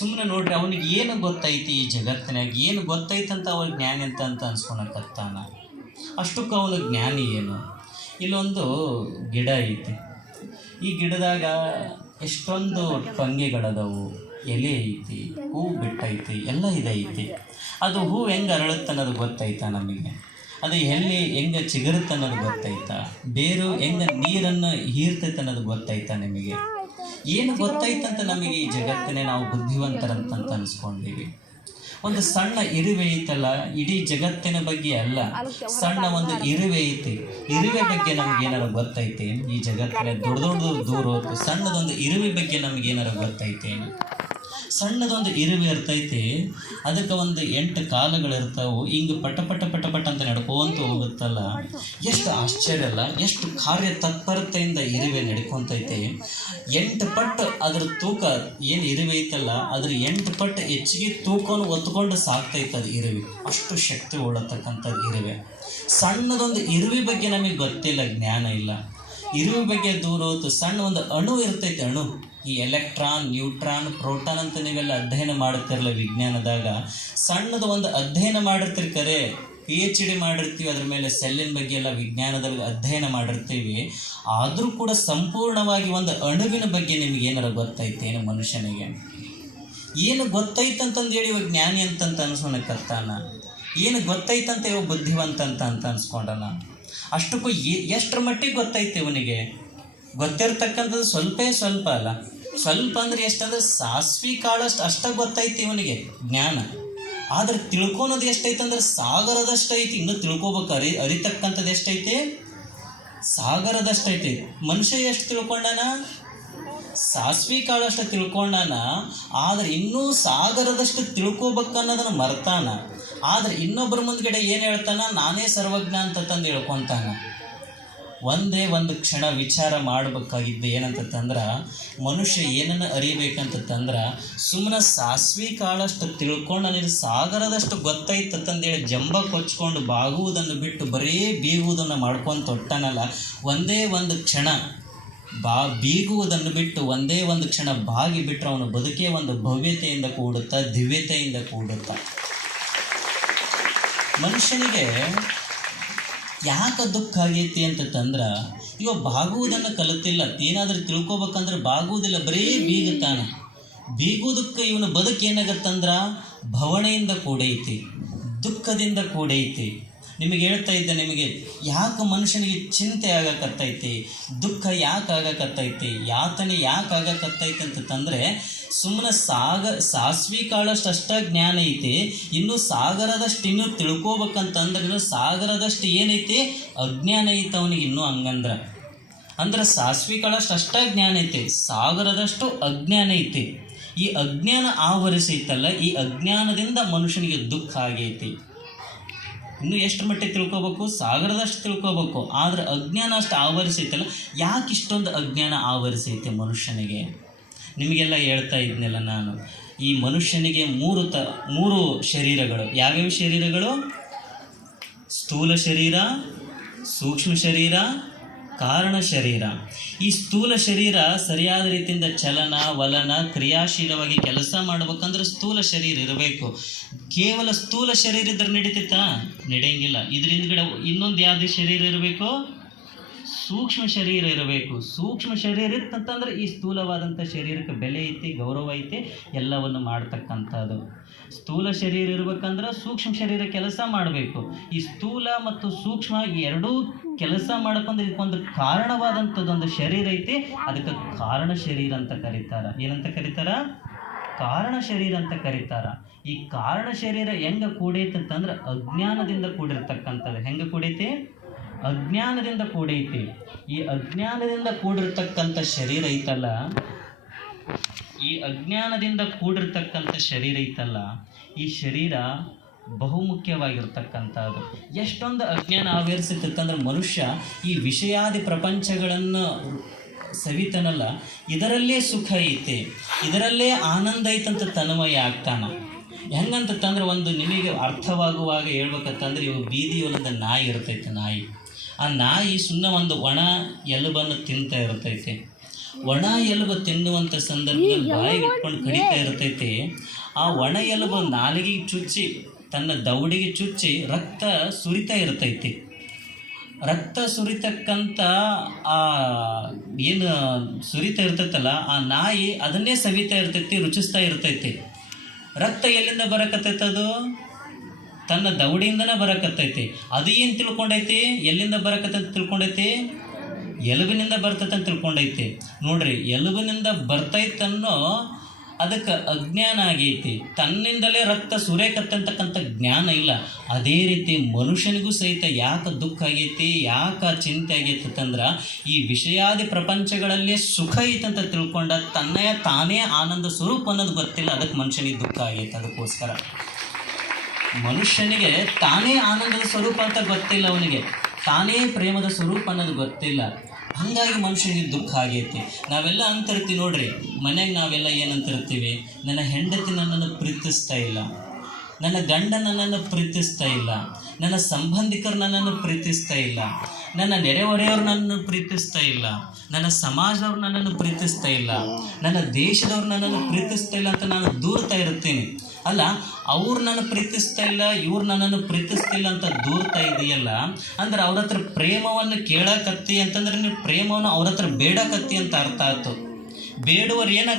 ಸುಮ್ಮನೆ ನೋಡ್ರಿ ಅವನಿಗೆ ಏನು ಗೊತ್ತೈತಿ ಈ ಜಗತ್ತಿನಾಗ, ಏನು ಗೊತ್ತೈತಂತ ಅವ್ರಿಗೆ ಜ್ಞಾನಿ ಅಂತ ಅನ್ಸ್ಕೊಳಕತ್ತಾನ. ಅಷ್ಟಕ್ಕೆ ಅವನ ಜ್ಞಾನಿ ಏನು? ಇಲ್ಲೊಂದು ಗಿಡ ಐತಿ, ಈ ಗಿಡದಾಗ ಎಷ್ಟೊಂದು ಟೊಂಗೆಗಳದವು, ಎಲೆ ಐತಿ, ಹೂ ಬಿಟ್ಟೈತಿ, ಎಲ್ಲ ಇದೈತಿ. ಅದು ಹೂ ಹೆಂಗೆ ಅರಳುತ್ತೆ ಅನ್ನೋದು ಗೊತ್ತೈತಾ ನಮಗೆ? ಅದು ಹೆಂಗೆ ಚಿಗುರುತ್ತೆ ಅನ್ನೋದು ಗೊತ್ತೈತಾ? ಬೇರು ಹೆಂಗೆ ನೀರನ್ನು ಹೀರ್ತೈತೆ ಅನ್ನೋದು ಗೊತ್ತೈತಾ ನಿಮಗೆ? ಏನು ಗೊತ್ತೈತಂತ ನಮಗೆ ಈ ಜಗತ್ತನ್ನೇ ನಾವು ಬುದ್ಧಿವಂತರಂತ ಅನ್ಸ್ಕೊಂಡಿವಿ. ಒಂದು ಸಣ್ಣ ಇರುವೆ ಐತಲ್ಲ, ಇಡೀ ಜಗತ್ತಿನ ಬಗ್ಗೆ ಅಲ್ಲ, ಸಣ್ಣ ಒಂದು ಇರುವೆ ಐತಿ, ಇರುವೆ ಬಗ್ಗೆ ನಮ್ಗೆ ಏನಾರು ಗೊತ್ತೈತೆ? ಈ ಜಗತ್ತಿನ ದೊಡ್ಡ ದೂರ ಹೋಯ್ತು, ಸಣ್ಣದೊಂದು ಇರುವೆ ಬಗ್ಗೆ ನಮ್ಗೆ ಏನಾರು ಗೊತ್ತೈತೆ? ಸಣ್ಣದೊಂದು ಇರುವೆ ಇರ್ತೈತಿ, ಅದಕ್ಕೆ ಒಂದು 8 ಕಾಲುಗಳಿರ್ತಾವೆ, ಹಿಂಗೆ ಪಟ ಪಟ ಪಟ ಪಟ ಅಂತ ನಡ್ಕೊಂತ ಹೋಗುತ್ತಲ್ಲ. ಎಷ್ಟು ಆಶ್ಚರ್ಯ ಅಲ್ಲ, ಎಷ್ಟು ಕಾರ್ಯ ತತ್ಪರತೆಯಿಂದ ಇರುವೆ ನಡ್ಕೊತೈತೆ. 8 ಪಟ್ಟು ಅದ್ರ ತೂಕ ಏನು ಇರುವೆ ಐತಲ್ಲ, ಅದ್ರ 8 ಪಟ್ಟು ಹೆಚ್ಚಿಗೆ ತೂಕವನ್ನು ಒತ್ಕೊಂಡು ಸಾಕ್ತೈತೆ ಅದು ಇರುವೆ. ಅಷ್ಟು ಶಕ್ತಿ ಉಳ್ಳತಕ್ಕಂಥದ್ದು ಇರುವೆ. ಸಣ್ಣದೊಂದು ಇರುವೆ ಬಗ್ಗೆ ನಮಗೆ ಗೊತ್ತಿಲ್ಲ, ಜ್ಞಾನ ಇಲ್ಲ. ಇರುವೆ ಬಗ್ಗೆ ದೂರ ಹೋಯ್ತು, ಸಣ್ಣ ಒಂದು ಅಣು ಇರ್ತೈತೆ, ಅಣು. ಈ ಎಲೆಕ್ಟ್ರಾನ್, ನ್ಯೂಟ್ರಾನ್, ಪ್ರೋಟಾನ್ ಅಂತ ನೀವೆಲ್ಲ ಅಧ್ಯಯನ ಮಾಡುತ್ತಿರಲ್ಲ ವಿಜ್ಞಾನದಾಗ. ಸಣ್ಣದು ಒಂದು ಅಧ್ಯಯನ ಮಾಡಿರ್ತೀರಿ, ಕರೆ PhD ಮಾಡಿರ್ತೀವಿ ಅದ್ರ ಮೇಲೆ, ಸೆಲ್ಲಿನ ಬಗ್ಗೆ ಎಲ್ಲ ವಿಜ್ಞಾನದಲ್ಲಿ ಅಧ್ಯಯನ ಮಾಡಿರ್ತೀವಿ. ಆದರೂ ಕೂಡ ಸಂಪೂರ್ಣವಾಗಿ ಒಂದು ಅಣುವಿನ ಬಗ್ಗೆ ನಿಮ್ಗೆ ಏನಾರು ಗೊತ್ತೈತೆ ಏನು? ಮನುಷ್ಯನಿಗೆ ಏನು ಗೊತ್ತೈತಂತಂದು ಹೇಳಿ ಇವಾಗ ಜ್ಞಾನಿ ಅಂತಂತ ಅನ್ಸ್ಕೊಳಕತ್ತಾನ. ಏನು ಗೊತ್ತೈತಂತ ಇವಾಗ ಬುದ್ಧಿವಂತ ಅಂತ ಅನ್ಸ್ಕೊಂಡನ. ಅಷ್ಟಕ್ಕೂ ಎಷ್ಟರ ಮಟ್ಟಿಗೆ ಗೊತ್ತೈತೆ ಇವನಿಗೆ? ಗೊತ್ತಿರ್ತಕ್ಕಂಥದ್ದು ಸ್ವಲ್ಪ ಅಲ್ಲ, ಸ್ವಲ್ಪ ಅಂದರೆ ಎಷ್ಟಂದ್ರೆ ಸಾಸ್ವಿ ಕಾಳಷ್ಟು ಅಷ್ಟ ಗೊತ್ತೈತಿ ಇವನಿಗೆ ಜ್ಞಾನ. ಆದರೆ ತಿಳ್ಕೊಳೋದು ಎಷ್ಟೈತೆ ಅಂದ್ರೆ ಸಾಗರದಷ್ಟು ಐತಿ. ಇನ್ನು ತಿಳ್ಕೊಬೇಕು, ಅರಿತಕ್ಕಂಥದ್ದು ಎಷ್ಟೈತೆ? ಸಾಗರದಷ್ಟೈತಿ. ಮನುಷ್ಯ ಎಷ್ಟು ತಿಳ್ಕೊಂಡಾನ? ಸಾಸ್ವಿ ಕಾಳಷ್ಟು ತಿಳ್ಕೊಂಡಾನ. ಆದರೆ ಇನ್ನೂ ಸಾಗರದಷ್ಟು ತಿಳ್ಕೊಬೇಕನ್ನೋದನ್ನು ಮರ್ತಾನ. ಆದರೆ ಇನ್ನೊಬ್ಬರ ಮುಂದ್ಗಡೆ ಏನು ಹೇಳ್ತಾನ? ನಾನೇ ಸರ್ವಜ್ಞ ಅಂತ ತಂದು ಹೇಳ್ಕೊತಾನ. ಒಂದೇ ಒಂದು ಕ್ಷಣ ವಿಚಾರ ಮಾಡಬೇಕಾಗಿದ್ದು ಏನಂತಂದ್ರೆ, ಮನುಷ್ಯ ಏನನ್ನು ಅರಿಬೇಕಂತಂದ್ರೆ, ಸುಮ್ಮನೆ ಸಾಸ್ವಿ ಕಾಳಷ್ಟು ತಿಳ್ಕೊಂಡು ನನಗೆ ಸಾಗರದಷ್ಟು ಗೊತ್ತೈತಂದೇಳಿ ಜಂಬ ಕೊಚ್ಕೊಂಡು ಬಾಗುವುದನ್ನು ಬಿಟ್ಟು ಬರೀ ಬೀಗುವುದನ್ನು ಮಾಡ್ಕೊಂಡು ತೊಟ್ಟನಲ್ಲ, ಒಂದೇ ಒಂದು ಕ್ಷಣ ಬೀಗುವುದನ್ನು ಬಿಟ್ಟು ಒಂದೇ ಒಂದು ಕ್ಷಣ ಬಾಗಿ ಬಿಟ್ಟರೆ ಅವನು ಬದುಕೇ ಒಂದು ಭವ್ಯತೆಯಿಂದ ಕೂಡುತ್ತಾ, ದಿವ್ಯತೆಯಿಂದ ಕೂಡುತ್ತಾ. ಮನುಷ್ಯನಿಗೆ ಯಾಕೆ ದುಃಖ ಆಗೈತಿ ಅಂತಂದ್ರೆ, ಇವ ಬಾಗುವುದನ್ನು ಕಲಿತಿಲ್ಲ. ಏನಾದರೂ ತಿಳ್ಕೊಬೇಕಂದ್ರೆ ಬಾಗುವುದಿಲ್ಲ, ಬರೀ ಬೀಗುತ್ತಾನೆ. ಬೀಗುವುದಕ್ಕೆ ಇವನ ಬದುಕು ಏನಾಗತ್ತಂದ್ರೆ ಭವಣೆಯಿಂದ ಕೂಡೈತಿ, ದುಃಖದಿಂದ ಕೂಡೈತಿ. ನಿಮಗೆ ಹೇಳ್ತಾ ಇದ್ದೆ, ನಿಮಗೆ ಯಾಕೆ ಮನುಷ್ಯನಿಗೆ ಚಿಂತೆ ಆಗಕತ್ತೈತಿ, ದುಃಖ ಯಾಕೆ ಆಗಕತ್ತೈತಿ, ಯಾತನೆ ಯಾಕೆ ಆಗಕತ್ತೈತಿ ಅಂತಂದರೆ, ಸುಮ್ಮನೆ ಸಾಸ್ವಿ ಕಾಳಷ್ಟು ಅಷ್ಟ ಜ್ಞಾನ ಐತಿ. ಇನ್ನು ಸಾಗರದಷ್ಟು ಇನ್ನೂ ತಿಳ್ಕೊಬೇಕಂತಂದ್ರೆ, ಇನ್ನು ಸಾಗರದಷ್ಟು ಏನೈತಿ? ಅಜ್ಞಾನ ಐತೆ ಅವನಿಗೆ ಇನ್ನೂ. ಅಂದ್ರೆ ಸಾಸ್ವಿ ಕಾಳಷ್ಟು ಅಷ್ಟ ಜ್ಞಾನ ಐತಿ, ಸಾಗರದಷ್ಟು ಅಜ್ಞಾನ ಐತಿ. ಈ ಅಜ್ಞಾನ ಆವರಿಸೈತಲ್ಲ, ಈ ಅಜ್ಞಾನದಿಂದ ಮನುಷ್ಯನಿಗೆ ದುಃಖ ಆಗೈತಿ. ಇನ್ನು ಎಷ್ಟು ಮಟ್ಟಿಗೆ ತಿಳ್ಕೊಬೇಕು? ಸಾಗರದಷ್ಟು ತಿಳ್ಕೊಬೇಕು. ಆದರೆ ಅಜ್ಞಾನ ಅಷ್ಟು ಆವರಿಸೈತಲ್ಲ. ಯಾಕೆ ಇಷ್ಟೊಂದು ಅಜ್ಞಾನ ಆವರಿಸೈತೆ ಮನುಷ್ಯನಿಗೆ? ನಿಮಗೆಲ್ಲ ಹೇಳ್ತಾ ಇದ್ನಲ್ಲ ನಾನು, ಈ ಮನುಷ್ಯನಿಗೆ ಮೂರು ಶರೀರಗಳು. ಯಾವ್ಯಾವ ಶರೀರಗಳು? ಸ್ಥೂಲ ಶರೀರ, ಸೂಕ್ಷ್ಮ ಶರೀರ, ಕಾರಣ ಶರೀರ. ಈ ಸ್ಥೂಲ ಶರೀರ ಸರಿಯಾದ ರೀತಿಯಿಂದ ಚಲನ ವಲನ ಕ್ರಿಯಾಶೀಲವಾಗಿ ಕೆಲಸ ಮಾಡ್ಬೇಕಂದ್ರೆ ಸ್ಥೂಲ ಶರೀರ ಇರಬೇಕು. ಕೇವಲ ಸ್ಥೂಲ ಶರೀರ ಇದ್ರೆ ನಡೀತೈತಾ? ನಡೆಯಂಗಿಲ್ಲ. ಇದರಿಂದ ಇನ್ನೊಂದು ಯಾವುದೇ ಶರೀರ ಇರಬೇಕು? ಸೂಕ್ಷ್ಮ ಶರೀರ ಇರಬೇಕು. ಸೂಕ್ಷ್ಮ ಶರೀರ ಇತ್ತಂತಂದ್ರೆ ಈ ಸ್ಥೂಲವಾದಂಥ ಶರೀರಕ್ಕೆ ಬೆಲೆ ಐತಿ, ಗೌರವ ಐತಿ, ಎಲ್ಲವನ್ನು ಮಾಡ್ತಕ್ಕಂಥದ್ದು. ಸ್ಥೂಲ ಶರೀರ ಇರ್ಬೇಕಂದ್ರೆ ಸೂಕ್ಷ್ಮ ಶರೀರ ಕೆಲಸ ಮಾಡಬೇಕು. ಈ ಸ್ಥೂಲ ಮತ್ತು ಸೂಕ್ಷ್ಮ ಎರಡೂ ಕೆಲಸ ಮಾಡಬೇಕಂದ್ರೆ ಇದಕ್ಕೊಂದು ಕಾರಣವಾದಂಥದ್ದೊಂದು ಶರೀರ ಐತಿ, ಅದಕ್ಕೆ ಕಾರಣ ಶರೀರ ಅಂತ ಕರೀತಾರ. ಏನಂತ ಕರೀತಾರ? ಕಾರಣ ಶರೀರ ಅಂತ ಕರೀತಾರ. ಈ ಕಾರಣ ಶರೀರ ಹೆಂಗೆ ಕೂಡೈತೆ ಅಂತಂದ್ರೆ ಅಜ್ಞಾನದಿಂದ ಕೂಡಿರ್ತಕ್ಕಂಥದ್ದು. ಹೆಂಗೆ ಕೂಡೈತಿ? ಅಜ್ಞಾನದಿಂದ ಕೂಡೈತಿ. ಈ ಅಜ್ಞಾನದಿಂದ ಕೂಡಿರ್ತಕ್ಕಂಥ ಶರೀರ ಐತಲ್ಲ, ಈ ಅಜ್ಞಾನದಿಂದ ಕೂಡಿರ್ತಕ್ಕಂಥ ಶರೀರ ಐತಲ್ಲ, ಈ ಶರೀರ ಬಹುಮುಖ್ಯವಾಗಿರ್ತಕ್ಕಂಥದ್ದು. ಎಷ್ಟೊಂದು ಅಜ್ಞಾನ ಆವರಿಸುತ್ತಂದ್ರೆ ಮನುಷ್ಯ ಈ ವಿಷಯಾದಿ ಪ್ರಪಂಚಗಳನ್ನು ಸವಿತನಲ್ಲ, ಇದರಲ್ಲೇ ಸುಖ ಐತೆ, ಇದರಲ್ಲೇ ಆನಂದ ಐತಂತ ತನ್ಮಯ ಆಗ್ತಾನ. ಹೆಂಗಂತಂದ್ರೆ ಒಂದು ನಿಮಗೆ ಅರ್ಥವಾಗುವಾಗ ಹೇಳ್ಬೇಕಂತಂದ್ರೆ, ಇವಾಗ ಬೀದಿಯೊಳಗೆ ನಾಯಿ ಇರ್ತೈತೆ. ನಾಯಿ, ಆ ನಾಯಿ ಸುಮ್ಮನೆ ಒಂದು ಒಣ ಎಲುಬನ್ನು ತಿಂತಾ ಇರ್ತೈತೆ. ಒಣ ಎಲುಬು ತಿನ್ನುವಂಥ ಸಂದರ್ಭದಲ್ಲಿ ಬಾಯಿಗೆ ಇಟ್ಕೊಂಡು ಕಡಿತಾ ಇರ್ತೈತಿ. ಆ ಒಣ ಎಲುಬು ನಾಲಿಗೆಗೆ ಚುಚ್ಚಿ ತನ್ನ ದವಡಿಗೆ ಚುಚ್ಚಿ ರಕ್ತ ಸುರಿತಾ ಇರ್ತೈತಿ. ರಕ್ತ ಸುರಿತಕ್ಕಂಥ ಆ ಏನು ಸುರಿತಾ ಇರ್ತೈತಲ್ಲ, ಆ ನಾಯಿ ಅದನ್ನೇ ಸವಿತಾ ಇರ್ತೈತಿ, ರುಚಿಸ್ತಾ ಇರ್ತೈತಿ. ರಕ್ತ ಎಲ್ಲಿಂದ ಬರಕತ್ತೈತೆ? ಅದು ತನ್ನ ದವಡಿಯಿಂದನೇ ಬರಕತ್ತೈತಿ. ಅದು ಏನು ತಿಳ್ಕೊಂಡೈತಿ? ಎಲ್ಲಿಂದ ಬರಕತ್ತೈತಿ ತಿಳ್ಕೊಂಡೈತಿ? ಎಲುಬಿನಿಂದ ಬರ್ತೈತೆ ಅಂತ ತಿಳ್ಕೊಂಡೈತಿ. ನೋಡ್ರಿ, ಎಲುಬಿನಿಂದ ಬರ್ತೈತನ್ನೋ ಅದಕ್ಕೆ ಅಜ್ಞಾನ ಆಗೈತಿ. ತನ್ನಿಂದಲೇ ರಕ್ತ ಸುರೇಕತ್ತಂತಕ್ಕಂಥ ಜ್ಞಾನ ಇಲ್ಲ. ಅದೇ ರೀತಿ ಮನುಷ್ಯನಿಗೂ ಸಹಿತ ಯಾಕೆ ದುಃಖ ಆಗೈತಿ, ಯಾಕೆ ಚಿಂತೆ ಆಗೈತಿ ಅಂತಂದ್ರೆ, ಈ ವಿಷಯಾದಿ ಪ್ರಪಂಚಗಳಲ್ಲಿ ಸುಖ ಐತಂತ ತಿಳ್ಕೊಂಡ ತನ್ನಯ ತಾನೇ ಆನಂದ ಸ್ವರೂಪ ಅನ್ನೋದು ಗೊತ್ತಿಲ್ಲ. ಅದಕ್ಕೆ ಮನುಷ್ಯನಿಗೆ ದುಃಖ ಆಗೈತೆ. ಅದಕ್ಕೋಸ್ಕರ ಮನುಷ್ಯನಿಗೆ ತಾನೇ ಆನಂದದ ಸ್ವರೂಪ ಅಂತ ಗೊತ್ತಿಲ್ಲ, ಅವನಿಗೆ ತಾನೇ ಪ್ರೇಮದ ಸ್ವರೂಪ ಅನ್ನೋದು ಗೊತ್ತಿಲ್ಲ. ಹಾಗಾಗಿ ಮನುಷ್ಯನಿಗೆ ದುಃಖ ಆಗೈತಿ. ನಾವೆಲ್ಲ ಅಂತಿರ್ತೀವಿ ನೋಡ್ರಿ, ಮನೆಗೆ ನಾವೆಲ್ಲ ಏನಂತಿರ್ತೀವಿ? ನನ್ನ ಹೆಂಡತಿ ನನ್ನನ್ನು ಪ್ರೀತಿಸ್ತಾ ಇಲ್ಲ, ನನ್ನ ಗಂಡ ನನ್ನನ್ನು ಪ್ರೀತಿಸ್ತಾ ಇಲ್ಲ, ನನ್ನ ಸಂಬಂಧಿಕರು ನನ್ನನ್ನು ಪ್ರೀತಿಸ್ತಾ ಇಲ್ಲ, ನನ್ನ ನೆರೆಹೊರೆಯವರು ನನ್ನನ್ನು ಪ್ರೀತಿಸ್ತಾ ಇಲ್ಲ, ನನ್ನ ಸಮಾಜದವ್ರು ನನ್ನನ್ನು ಪ್ರೀತಿಸ್ತಾ ಇಲ್ಲ, ನನ್ನ ದೇಶದವ್ರು ನನ್ನನ್ನು ಪ್ರೀತಿಸ್ತಾ ಇಲ್ಲ ಅಂತ ನಾನು ದೂರ್ತಾ ಇರ್ತೀನಿ. ಅಲ್ಲ, ಅವ್ರು ನನ್ನ ಪ್ರೀತಿಸ್ತಾ ಇಲ್ಲ, ಇವ್ರು ನನ್ನನ್ನು ಪ್ರೀತಿಸ್ತಿಲ್ಲ ಅಂತ ದೂರ್ತಾ ಇದೆಯಲ್ಲ, ಅಂದ್ರೆ ಅವ್ರ ಹತ್ರ ಪ್ರೇಮವನ್ನು ಕೇಳಕತ್ತಿ ಅಂತಂದ್ರೆ ನೀವು ಪ್ರೇಮವನ್ನು ಅವ್ರ ಹತ್ರ ಬೇಡಕತ್ತಿ ಅಂತ ಅರ್ಥ ಆಯ್ತು. ಬೇಡುವರು ಏನಾಗ್ತಾರೆ?